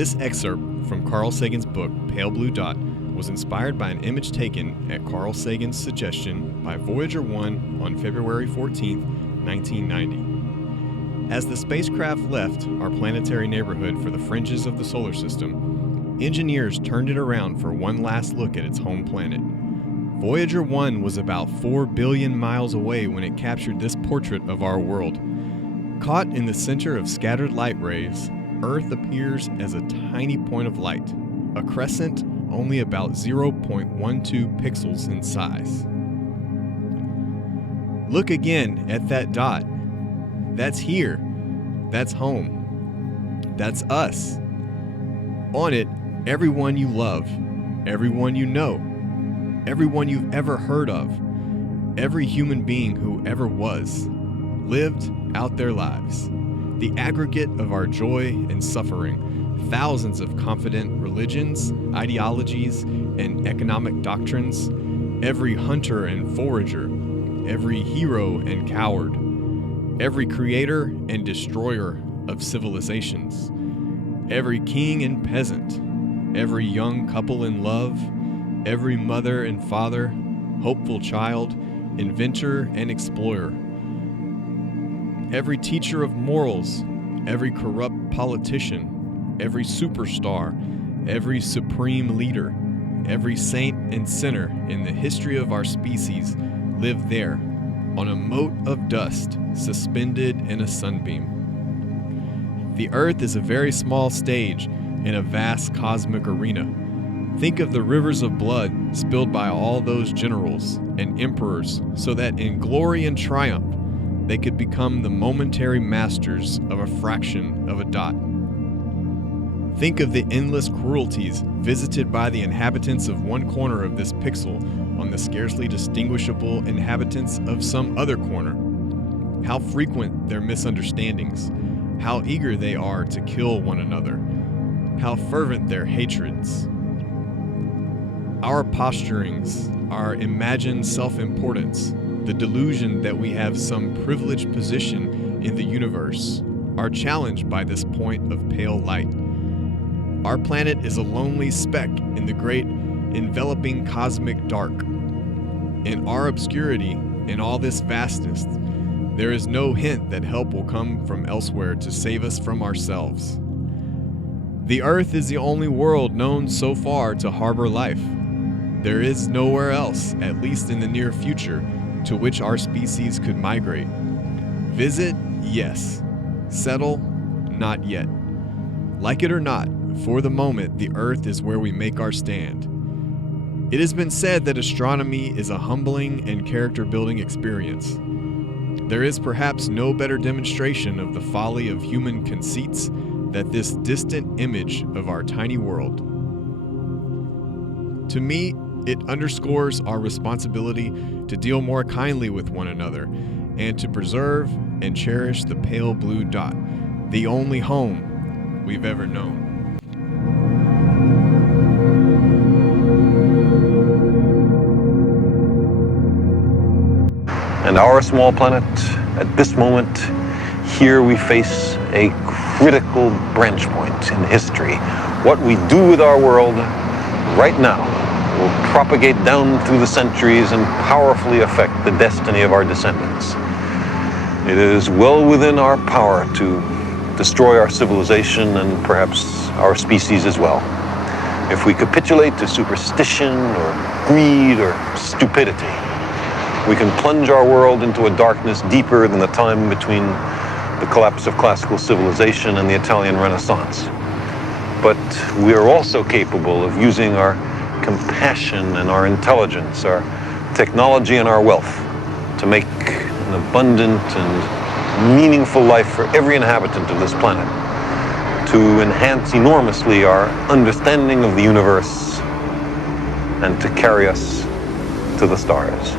This excerpt from Carl Sagan's book, Pale Blue Dot, was inspired by an image taken at Carl Sagan's suggestion by Voyager 1 on February 14, 1990. As the spacecraft left our planetary neighborhood for the fringes of the solar system, engineers turned it around for one last look at its home planet. Voyager 1 was about 4 billion miles away when it captured this portrait of our world. Caught in the center of scattered light rays, Earth appears as a tiny point of light, a crescent only about 0.12 pixels in size. Look again at that dot. That's here. That's home. That's us. On it, everyone you love, everyone you know, everyone you've ever heard of, every human being who ever was, lived out their lives. The aggregate of our joy and suffering, thousands of confident religions, ideologies, and economic doctrines, every hunter and forager, every hero and coward, every creator and destroyer of civilizations, every king and peasant, every young couple in love, every mother and father, hopeful child, inventor and explorer, every teacher of morals, every corrupt politician, every superstar, every supreme leader, every saint and sinner in the history of our species lived there, on a mote of dust suspended in a sunbeam. The Earth is a very small stage in a vast cosmic arena. Think of the rivers of blood spilled by all those generals and emperors so that in glory and triumph they could become the momentary masters of a fraction of a dot. Think of the endless cruelties visited by the inhabitants of one corner of this pixel on the scarcely distinguishable inhabitants of some other corner. How frequent their misunderstandings, how eager they are to kill one another, how fervent their hatreds. Our posturings, our imagined self-importance, the delusion that we have some privileged position in the universe, are challenged by this point of pale light. Our planet is a lonely speck in the great enveloping cosmic dark. In our obscurity, in all this vastness, there is no hint that help will come from elsewhere to save us from ourselves. The Earth is the only world known so far to harbor life. There is nowhere else, at least in the near future, to which our species could migrate. Visit, yes. Settle, not yet. Like it or not, for the moment, the Earth is where we make our stand. It has been said that astronomy is a humbling and character-building experience. There is perhaps no better demonstration of the folly of human conceits than this distant image of our tiny world. To me, it underscores our responsibility to deal more kindly with one another and to preserve and cherish the pale blue dot, the only home we've ever known. And our small planet, at this moment, here we face a critical branch point in history. What we do with our world right now will propagate down through the centuries and powerfully affect the destiny of our descendants. It is well within our power to destroy our civilization and perhaps our species as well. If we capitulate to superstition or greed or stupidity, we can plunge our world into a darkness deeper than the time between the collapse of classical civilization and the Italian Renaissance. But we are also capable of using our compassion and our intelligence, our technology and our wealth to make an abundant and meaningful life for every inhabitant of this planet, to enhance enormously our understanding of the universe and to carry us to the stars.